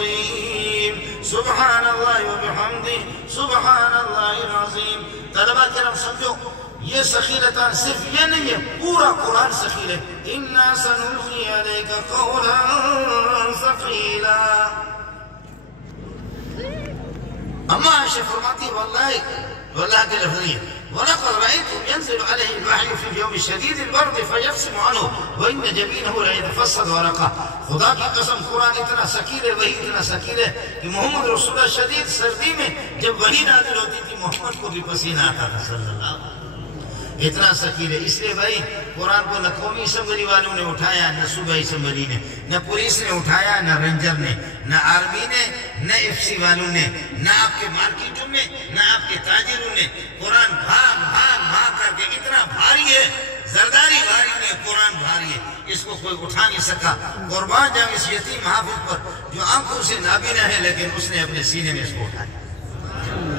العظيم سبحان اللہ وبحمدہ سبحان اللہ العظیم. طلبہ کرام سمجھو یہ ثقیلتان صرف یہ نہیں ہے، پورا قرآن ثقیل ہے. اِنَّا سَنُلْقِي عَلَيْكَ قَوْلًا ثَقِيلًا. اما عائشہ فرماتی ہے واللہ کے لفظ نہیں ہے وَلَقَدْ رَأَيْتُهُ يَنزِلُ عَلَيْهِ الْوَحْيُ فِي الْيَوْمِ الشَّدِيدِ الْبَرْدِ فَيَفْصِمُ عَنْهُ وَإِنَّ جَبِينَهُ لَيَتَفَصَّلُ وَرَقًا. خدا کی قسم قرآن اتنا ثقیل ہے، وحی اتنا ثقیل ہے کہ محمد رسول اللہ شدید سردی میں جب وحی نازل ہوتی تھی محمد کو بھی پسینہ آتا تھا صلی اللہ علیہ وسلم. اتنا ثقیل ہے. اس لیے بھائی قرآن کو نہ قومی اسمبلی والوں نے اٹھایا، نہ صوبائی اسمبلی نے، نہ پولیس نے اٹھایا، نہ رینجر نے، نہ آرمی نے، نہ ایف سی والوں نے، نہ آپ کے مارکیٹوں میں، نہ آپ کے تاجروں نے. قرآن بھاگ کر کے اتنا بھاری ہے، زرداری بھاری ہے، قرآن بھاری ہے، اس کو کوئی اٹھا نہیں سکا. قربان جاؤں اس یتیم حافظ پر جو آنکھوں سے نابینا ہے لیکن اس نے اپنے سینے میں اس کو اٹھایا.